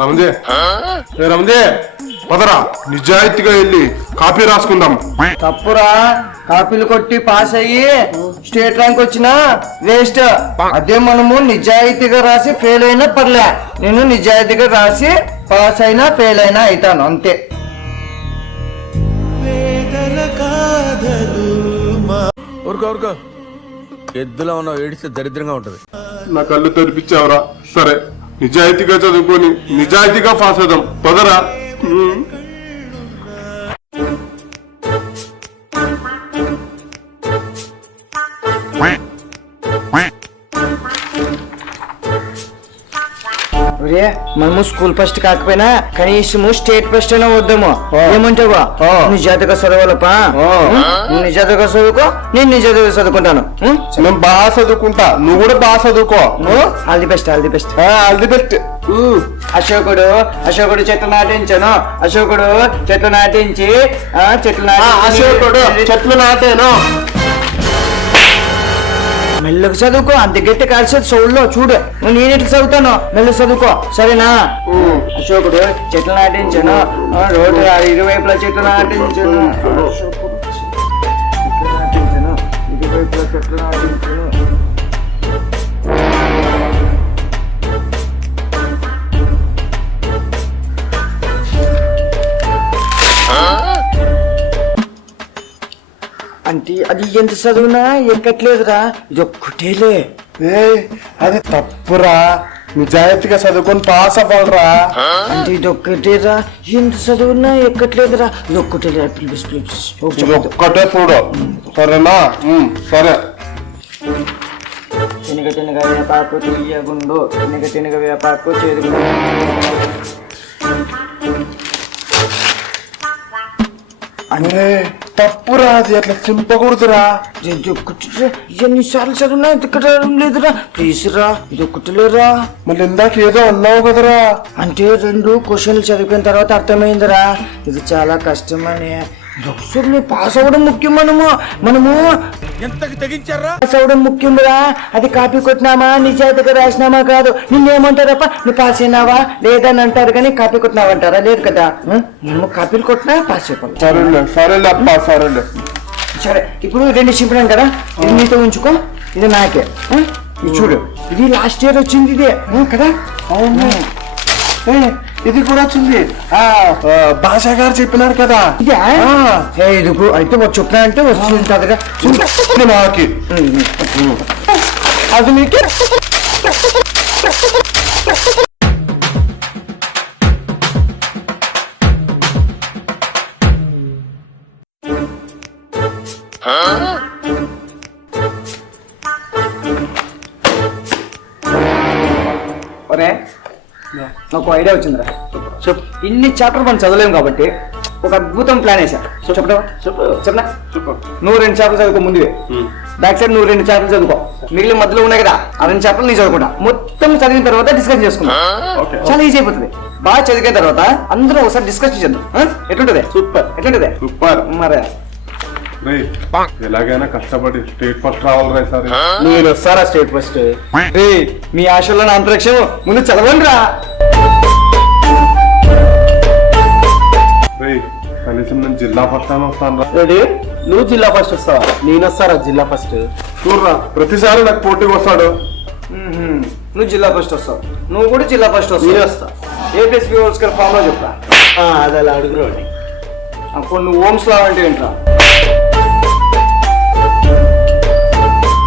రమజే రమజే పదరా నిజాయితీగా వెళ్ళి కాపీ రాసుకుందాం. తప్పురా, కాపీలు కొట్టి పాస్ అయ్యి స్టేట్ ర్యాంక్ వచ్చినా వేస్ట్. అదే మనము నిజాయితీగా రాసి ఫెయిల్ అయినా పర్లే, నేను నిజాయితీగా రాసి పాస్ అయినా ఫెయిల్ అయినా అవుతాను అంతే. ఊరుకో ఎద్దులో ఉన్న ఏడిస్తే దరిద్రంగా ఉంటది. నా కళ్ళు తెరిపించావురా. సరే నిజాయితీగా చదువుకొని నిజాయితీగా పాస్ అవుదాం పదరా. మనము స్కూల్ ఫస్ట్ కాకపోయినా కనీసము స్టేట్ ఫస్ట్ అయినా వద్దాము. ఏమంటావా? నిజాయితీగా చదవాలపా. నువ్వు నిజాయితీగా చదువుకో, నేను నిజాయితీగా చదువుకుంటాను. నేను బాగా చదువుకుంటా, నువ్వు కూడా బాగా చదువుకో. All the best, all the best, all the best. అశోకుడు చెట్లు నాటించాను. అశోకుడు చెట్లు నాటించి అశోకుడు చెట్లు నాటాను. మెల్లగా చదువుకో, అంత గట్టి కలిసి చదువులో చూడు. నేను ఎట్లా చదువుతాను, మెల్ల చదువుకో సరేనా? అశోకుడు చెట్లు నాటించాను, రోడ్డు ఇరువైపులా చెట్లు నాటించాను. ఇరువైపులా చెట్లు నాటించాను. అంటే అది ఎంత చదువునా ఎక్కట్లేదురా, ఇది ఒక్కటేలే. అది తప్పురా, నిజాయితీగా చదువుకొని పాస్ అవ్వాలరా. అంటే ఇది ఒక్కటేరా, ఎంత చదువునా ఎక్కట్లేదురా, ఇది ఒక్కటేలే. ఒక్కటే చూడు సరేనా? సరే. తినగ వేపాకు తీయగుండు, తినగ వేపాకు చేదుగుండు. అంటే తప్పురా, అది అట్లా చింపకూడదురా. ఎన్నిసార్లు చదువునా ఎక్కడం లేదురా, ప్లీజ్ రా, ఇది ఒక్కటిలేరా. మళ్ళీ ఇందాక ఏదో అన్నావు కదరా. అంటే 2 క్వశ్చన్లు చదివిన తర్వాత అర్థమైందిరా, ఇది చాలా కష్టమని. పాస్ అవ్వడం ముఖ్యం. మనము పాస్ అవ్వడం ముఖ్యంరా. అది కాపీ కొట్టినామా నిజాయితీగా రాసినామా కాదు. నిన్నేమంటారప్ప, నువ్వు పాస్ అయినావా లేదని అంటారు కానీ కాపీ కొట్టినావా అంటారా? లేదు కదా. మేము కాపీలు కొట్టినా పాస్ అయిపోతాం. సరేలే అప్ప, సరేలే. సరే, ఇప్పుడు 2 చింపినాం కదా, ఇది నీతో ఉంచుకో, ఇది నాకే. ఇది చూడు, ఇది లాస్ట్ ఇయర్ వచ్చింది ఇదే కదా. అవును, ఇది కూడా వచ్చింది. భాషా గారు చెప్పినారు కదా. ఇదిగో అయితే చెప్పినా అంటే వస్తుంది కదరా. నాకి అది నీకే. ఒరే నాకు ఐడియా వచ్చిందిరా. చెప్పు. ఇన్ని చాప్టర్ మనం చదవలేము కాబట్టి ఒక అద్భుతం ప్లాన్ వేసా. చెప్పనా? నువ్వు 2 చాప్టర్లు చదువుకో ముందువే, బ్యాక్ సైడ్ నువ్వు 2 చాప్టర్లు చదువుకో, మిగిలిన మధ్యలో ఉన్నాయి కదా ఆ 2 చాప్టర్లు నీ చదువుకుంటా. మొత్తం చదివిన తర్వాత డిస్కస్ చేసుకుంటా. చాలా ఈజీ అయిపోతుంది. బాగా చదివిన తర్వాత అందరూ ఒకసారి డిస్కస్ చేద్దాం. ఎట్లుంటది? సూపర్. ఎట్లుంటది? సూపర్. మరే ఎలాగైనా కష్టపడి స్టేట్ ఫస్ట్ రావాలి సార్. నేను వస్తారా స్టేట్ ఫస్ట్? మీ ఆశల్లో నా అంతరిక్షం ముందు చదవండి రా. కనీసం నేను జిల్లా ఫస్ట్ అని వస్తాను రా. నువ్వు జిల్లా ఫస్ట్ వస్తావా? నేను వస్తారా జిల్లా ఫస్ట్? చూడరా, ప్రతిసారి నాకు పోటీకి వస్తాడు. నువ్వు జిల్లా ఫస్ట్ వస్తావు, నువ్వు కూడా జిల్లా ఫస్ట్ వస్తావు. నేను వస్తా. ఏపీఎస్పీ హోల్స్కర్ ఫామ్ లో చెప్తా. అది అలా అడుగురండి. అప్పుడు నువ్వు ఓమ్స్ లా అంటే ఏంట్రా?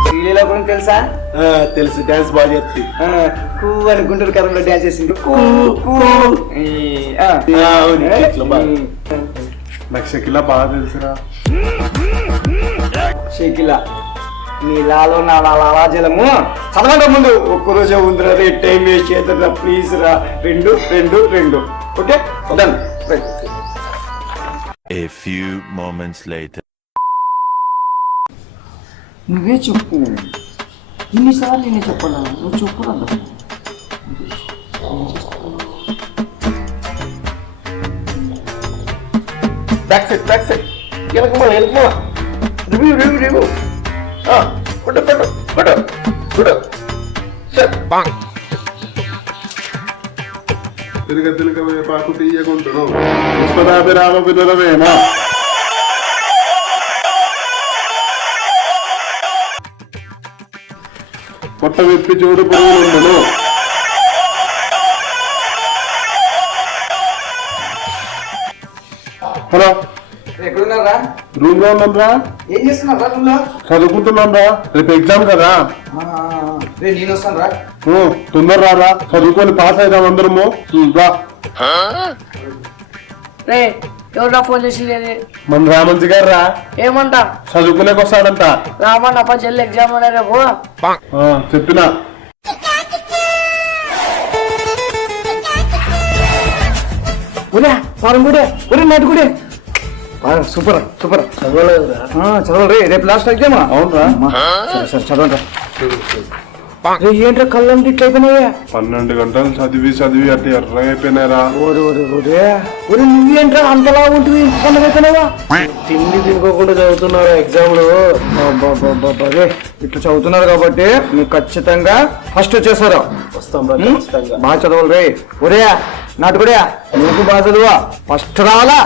శ్రీలీల గురించి తెలుసా? తెలుసు, డాన్స్ బాగా చేస్తుంది. కూ అని గుంటూరు కరంలో డాన్స్ చేసింది. నాకు షకిలా బాగా తెలుసురా. షకిలా నీ లాలో నా లాలాజలము చదవడం ముందు ఒక్కరోజే ఉందిరా. రే టైం వేస్ట్ చేద్దా ప్లీజ్ రా. 2 2 2 okay done. A few moments later. నువ్వే చెప్పు. ఇన్నిసార్లు నేనే చెప్పాలా? నువ్వు చెప్పురా. బ్యాక్ సైడ్ ఎలకమా రివ్యూ కొట్టు సార్. తిరగ పాకు తీయకుంటును పుష్పరాభిరామ వినురవేమ పొట్ట విప్పి చూడు పురుగులుండును హలో ఎక్కడున్నారా? రూమ్ లో ఉన్నాం రా. ఏం చేస్తున్నారా రూమ్ లో? చదువుకుంటున్నాం రా, రేపు ఎగ్జామ్ కదా. నేను వస్తాను రా. తొందర రా, చదువుకొని పాస్ అయిదాం అందరము. రా రే ఎవరా ఫోన్ చేసి మన రామంజి గారు రా, ఏమంటా చదువుకునేకి వస్తాడంట. రామన్న అప్ప చెల్లి ఎగ్జామ్ ఉన్నాయి రేపు. చెప్పినా ఒరే పారం కూడా, ఒరే నాటి కూడా. Super super. చదవరు రేపు లాస్ట్ ఎగ్జామ్. అవునరా? సరే సరే చదవండి. ఏంట్రా కళ్ళంటే ఇట్లా అయిపోయినాయా? 12 గంటలు చదివి అట్లా ఎర్రగా అయిపోయినారా. ఒరే నువ్వేంట్రా అంతలా ఉంటుంది, పండుగ అయిపోయినావా? తిండి తినుకోకుండా చదువుతున్నారు ఎగ్జామ్ లో. ఇట్లా చదువుతున్నారు కాబట్టి మీకు ఖచ్చితంగా ఫస్ట్ వచ్చేసారు. బాగా చదవాలి రే. ఒరే నాటుకుడే, నువ్వు బాగా చదువా, ఫస్ట్ రావాలా?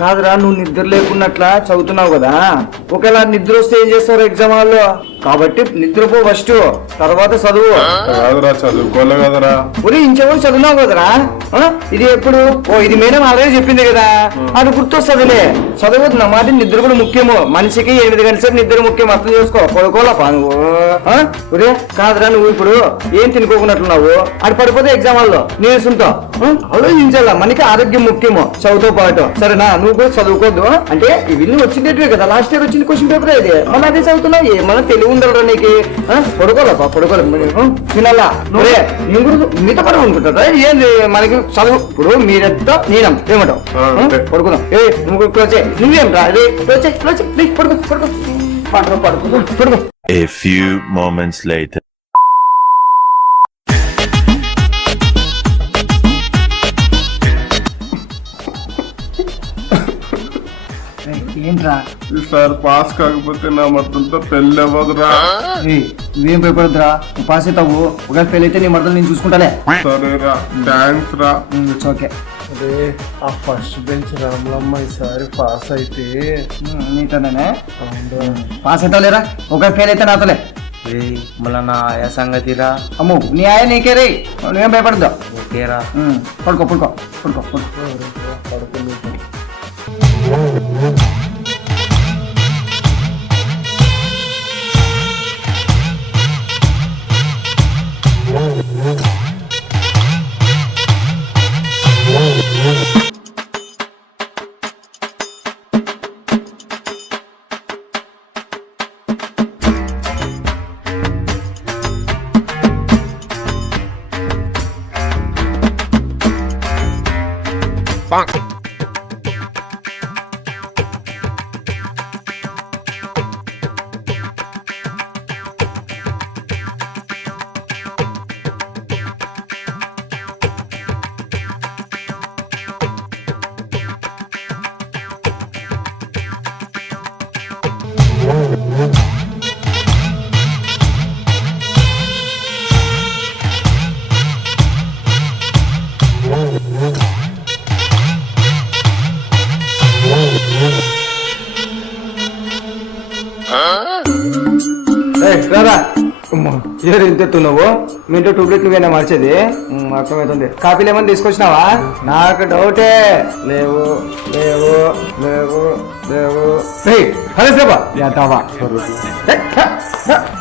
కాదురా, నువ్వు నిద్ర లేకున్నట్లా చదువుతున్నావు కదా, ఒకవేళ నిద్ర వస్తే ఏం చేస్తారు ఎగ్జామ్ హాల్లో? కాబట్టి నిద్రపో ఫస్ట్, తర్వాత చదువు. కాదురా, చదువుకోలే కదరా. ఒరే ఇంచెవరు చదువున్నావు కదరా. ఇది ఎప్పుడు ఇది మేడం ఆల్రెడీ చెప్పింది కదా, అది గుర్తొస్తుందిలే. చదవద్దు నా మాట, నిద్ర కూడా ముఖ్యము. మనిషికి 8 గంటల సేపు నిద్ర ముఖ్యం, అర్థం చేసుకో. పడుకోలేపా నువ్వు? ఒరే కాదురా, నువ్వు ఇప్పుడు ఏం తినుకోకున్నట్లున్నావు, అది పడిపోతే ఎగ్జామ్ హాల్లో నీరుసుంటావు. ఆలోచించాలా, మనకి ఆరోగ్యం ముఖ్యము చదువుతో పాటు, సరేనా? నువ్వు కూడా చదువుకోద్దు అంటే ఇవన్నీ వచ్చిందేటివే కదా, లాస్ట్ ఇయర్ వచ్చింది క్వశ్చన్ పేపర్ ఇది, మళ్ళీ అదే చదువుతున్నావు. ఏమన్నా తెలివి ఉండరా నీకు? పడుకోలేపా, పడుకోలేదు తినాలా? నువ్వే నేను కూడా మీతో పడవ అనుకుంటారా? ఏంది మనకి చదువు. ఇప్పుడు మీరెంతో నేనం ఏమంటావు? పడుకుందాం. నువ్వు క్లోజ్ చేయి. నువ్వేం రా, క్లోజ్ చేయి, క్లోజ్ చేయి, పడుకో పడుకో పడుకో పడుకో. A few moments later. ఏంట్రా ఈసారి పాస్ కాకపోతే నా మతంతో పెళ్ళి అవ్వదురా. నువ్వేం భయపడద్దురా, నువ్వు పాస్ అవుతావు. ఒకవేళ ఫెయిల్ అయితే నీ మద్దతు నేను చూసుకుంటానే. సరేరా, థ్యాంక్స్ రా. It's okay. అదే ఆ ఫస్ట్ బెంచ్ రాములమ్మ ఈసారి పాస్ అయితే నీతోనే పాస్ అవుతావు లేరా? ఒకవేళ ఫెయిల్ అయితే నాతోలే. మళ్ళా నా ఆయా సంగతిరా. అమ్మో నీ ఆయ నీకే రే, నువ్వేం భయపడద్దు. ఓకేరా. పడుకో పడుకో పడుకో పడుకో. రారా ఏరు ఇంత ఎత్తున్నావు? మీ ఇంట్లో టూబ్లెట్ నువ్వేనా మార్చేది? అర్థమవుతుంది. కాపీలు ఏమైనా తీసుకొచ్చినావా? నాకు డౌటే. లేవు లేవు లేవు లేవు.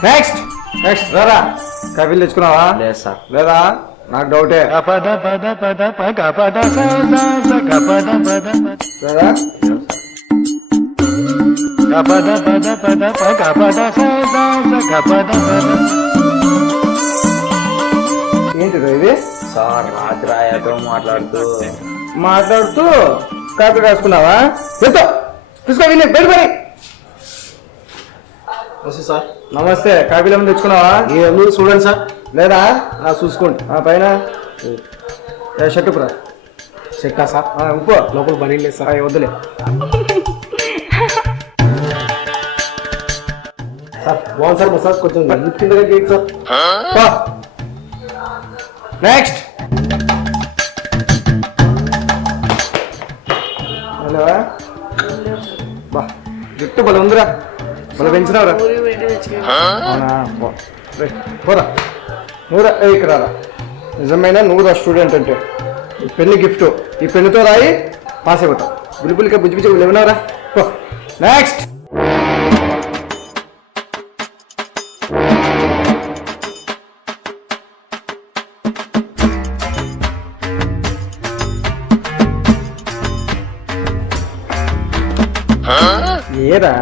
నెక్స్ట్ నెక్స్ట్ రారా, కాపీలు తెచ్చుకున్నావా? లేదు సార్. లేదా? నాకు డౌటే. లేదా? ఏంటిదో ఇది? సార్ రాత్రి ఆయతో మాట్లాడుతూ కాపీ రాసుకున్నావా? ఎంతో తీసుకో, విని బయట పడి. సార్ నమస్తే. కాపీలు ఏమైనా తెచ్చుకున్నావా? మీరు చూడండి సార్. లేదా? చూసుకోండి. పైన షర్టు పురా చెక్కా సార్ ఉప్పు లోపల పని లేదు సార్. వద్దులే. సార్ బాగుంది సార్ మసాజ్ కొంచెం కిందగా గేట్ సార్. నెక్స్ట్. హలో బా జుట్టు బల ఉందిరా, బల పెంచినవరా. ఊరి పెట్టి తెచ్చుకో. అవునా పోరా నూరా ఇక్కడ రా. నిజమైన నూరా స్టూడెంట్ అంటే ఈ పెన్ను గిఫ్ట్, ఈ పెన్నుతో రాయి పాస్ అయిపోతావు. బులిబులిగా బుజ్జి బుజ్జి లేవనారా. నెక్స్ట్. ఏరా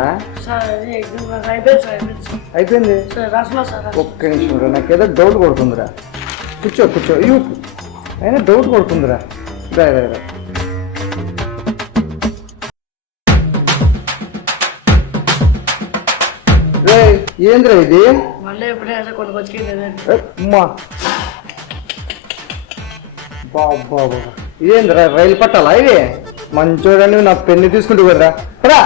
సార్ అది ఎగ్జామ్ రాసి అయిపోయింది సార్, అయిపోయింది సార్. అయిపోయింది. సార్ రాసుకున్నా సార్. ఒక్క నిమిషం రా, నాకేదో డౌట్ కొడుతుందిరా. కూర్చో కూర్చో. అయ్యో అయినా డౌట్ కొడుతుందిరా. రా రా రా. రే ఏంద్రా ఇది? మళ్ళీ ఎప్పుడైనా కొన్ని వచ్చి అమ్మా బాబా ఇదేంద్రా, రైలు పట్టాలా ఇది? మంచోడని నా పెన్ను తీసుకుంటూ కదరా. రా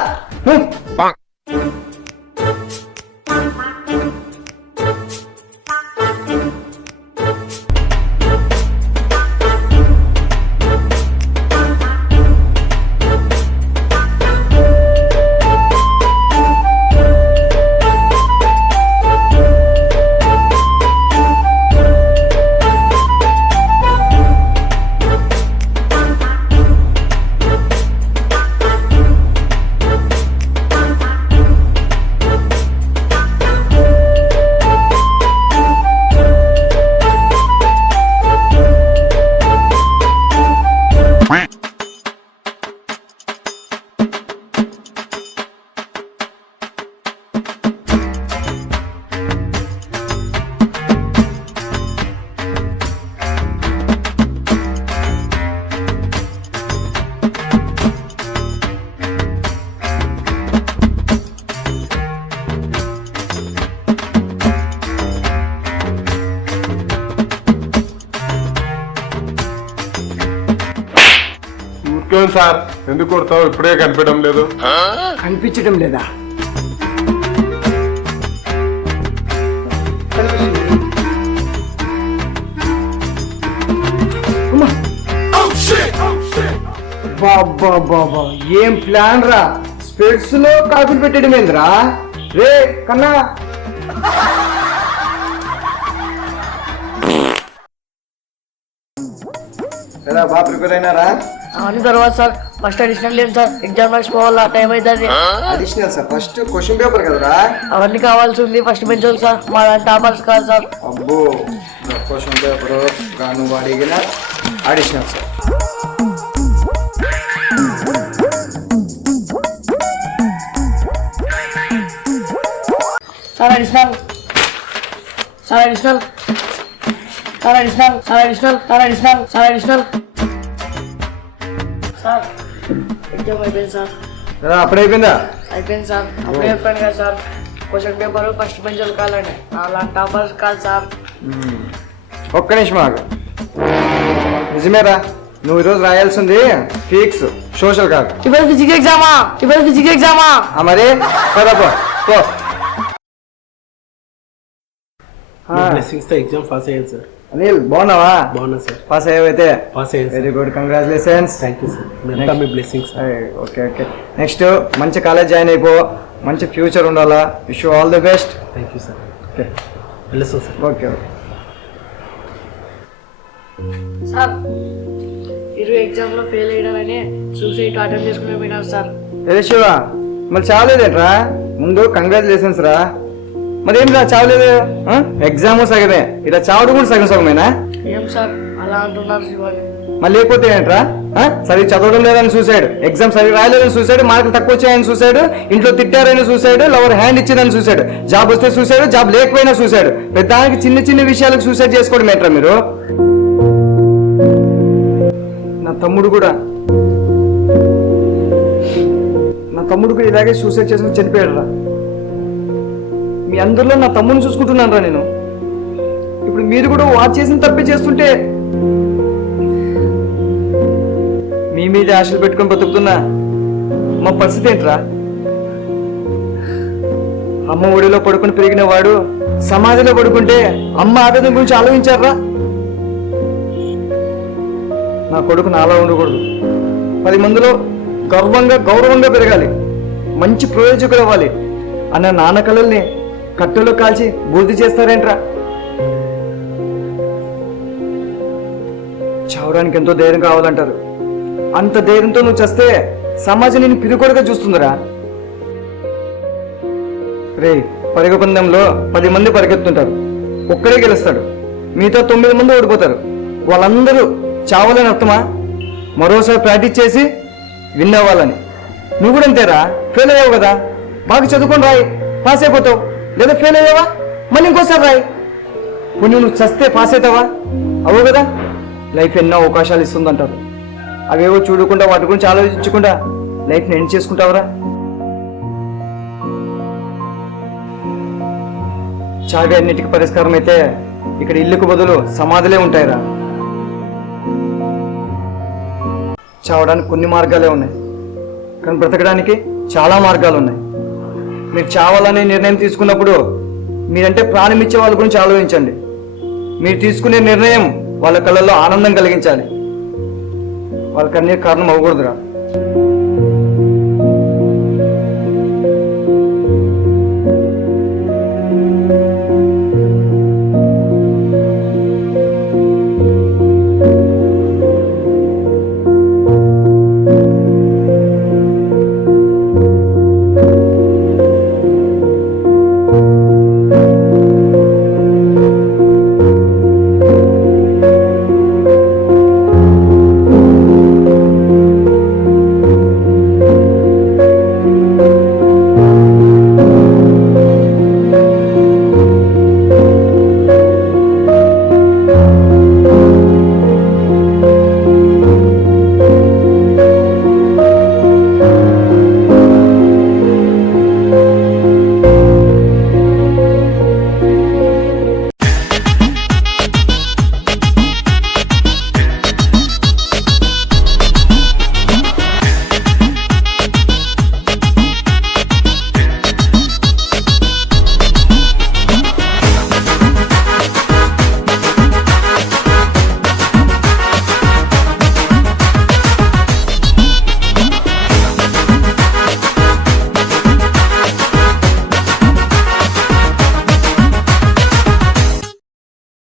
ఊరికేం సార్, ఎందుకు కొడతావు? ఇప్పుడే కనిపించడం లేదు. కనిపించడం లేదా? బాబా బాబా ఏం ప్లాన్ రా. స్పెట్స్ లో కాకులు పెట్టడం ఏంద్రా? రే కన్నా ఎలా బాగా ప్రిపేర్ అయినారా? అవన్నీ తర్వాత సార్. ఫస్ట్ అడిషనల్ లేదు సార్, ఎగ్జామ్ రాసిపోవాలా, టైం అవుతుంది. Additional sir, first question paper కదరా? అవన్నీ కావాల్సి ఉంది. ఫస్ట్ బెంచ్ సార్, మా టాపర్స్ కాదు సార్. అబ్బో క్వశ్చన్ పేపర్ గాను అడిగిన additional sir. Sir additional, sir additional, sir additional, sir additional, sir additional, sir additional. Sir exam అయిపోయింది సార్. అప్పుడే అయిపోయిందా? అయిపోయింది సార్. అప్పుడే చెప్పాను కదా sir, question paper first bench కావాలండి, అలాంటి టాపర్స్ కాదు సార్. ఒక్క నిమిషం ఆగు. నిజమేరా, నువ్వు ఈరోజు రాయాల్సింది ఫిజిక్స్, సోషల్ కాదు. ఇప్పుడు ఫిజిక్స్ ఎగ్జామా? ఇప్పుడు ఫిజిక్స్ ఎగ్జామా? మరి పదపో. బ్లెస్సింగ్స్ తో ఎగ్జామ్ పాస్ అయ్యాను సార్. అనిల్ బాగున్నావా? బాగున్నా సార్. పాస్ అయ్యావైతే పాస్ అయ్యాను very good, congratulations. Thank you sir. అంతా మీ బ్లెస్సింగ్స్. Okay okay. నెక్స్ట్ మంచి కాలేజ్ జాయిన్ అయిపో, మంచి ఫ్యూచర్ ఉండాలా. Wish you all the best. Thank you sir. Okay వెళ్ళొస్తాం సార్. Okay okay. సార్ ఇరు ఎగ్జామ్ లో ఫెయిల్ అయ్యానని సూసైడ్ అటెంప్ట్ చేసుకుని పోయినారు సార్. ఏ శివ, మరి చావలేదేట్రా? ముందు కంగ్రాచులేషన్స్ రా. మరి ఏం రా చావలేదు? ఎగ్జామ్ సగమే, ఇలా చావడం కూడా సగం సగమేనా? ఏం సార్ అలా అంటున్నారు శివాని? మళ్ళీ లేకపోతే ఏంట్రా? సరిగ్గా చదవడం లేదని సూసైడ్, ఎగ్జామ్ సరిగ్గా రాయలేదని సూసైడ్, మార్కులు తక్కువ వచ్చాయని సూసైడ్, ఇంట్లో తిట్టారని సూసైడ్, లవర్ హ్యాండ్ ఇచ్చిందని సూసైడ్, జాబ్ వస్తే సూసైడ్, జాబ్ లేకపోయినా సూసైడ్. పెద్దానికి చిన్న చిన్న విషయాలకు సూసైడ్ చేసుకోవడం ఏంట్రా మీరు? నా తమ్ముడు కూడా ఇలాగే సూసైడ్ చేసుకుని చనిపోయాడు రా. మీ అందరిలో నా తమ్ముడిని చూసుకుంటున్నాను రా నేను. ఇప్పుడు మీరు కూడా వాచ్ చేసిన తప్పే చేస్తుంటే మీ మీద ఆశలు పెట్టుకొని బతుకుతున్నా మా పరిస్థితి ఏంట్రా? అమ్మ ఒడిలో పడుకుని పెరిగిన వాడు సమాధిలో పడుకుంటే అమ్మ ఆవేదన గురించి ఆలోచించారా? నా కొడుకు నాలా ఉండకూడదు, 10 మందిలో గౌరవంగా పెరగాలి, మంచి ప్రయోజకులు అవ్వాలి అన్న నాన్న కళల్ని కట్టెలో కాల్చి బూర్ది చేస్తారేంట్రా? చావడానికి ఎంతో ధైర్యం కావాలంటారు. అంత ధైర్యంతో నువ్వు చస్తే సమాజం నేను పిరుకొడగా చూస్తుందిరా. రే, పరుగు పందెంలో 10 మంది పరిగెత్తుంటారు, ఒక్కడే గెలుస్తాడు, మిగతా 9 మంది ఓడిపోతారు. వాళ్ళందరూ చావాలని అర్థమా? మరోసారి ప్రాక్టీస్ చేసి విన్ అవ్వాలని. నువ్వు కూడా అంతేరా, ఫెయిల్ అయ్యావు కదా, బాగా చదువుకొని రాయి, పాస్ అయిపోతావు. లేదా ఫెయిల్ అయ్యావా, మళ్ళీ ఇంకోసారి రాయి. కొన్ని నువ్వు చస్తే పాస్ అవుతావా? అవు కదా. లైఫ్ ఎన్నో అవకాశాలు ఇస్తుందంటారు, అవేవో చూడకుండా వాటి గురించి ఆలోచించకుండా లైఫ్ని ఎండ్ చేసుకుంటావురా? చావే అన్నిటికీ పరిష్కారం అయితే ఇక్కడ ఇల్లుకు బదులు సమాధులే ఉంటాయిరా. చావడానికి కొన్ని మార్గాలే ఉన్నాయి, కానీ బ్రతకడానికి చాలా మార్గాలు ఉన్నాయి. మీరు చావాలనే నిర్ణయం తీసుకున్నప్పుడు మీరంటే ప్రాణం ఇచ్చే వాళ్ళ గురించి ఆలోచించండి. మీరు తీసుకునే నిర్ణయం వాళ్ళ కళ్ళల్లో ఆనందం కలిగించాలి, వాళ్ళ కన్నీరు కారణం అవ్వకూడదురా.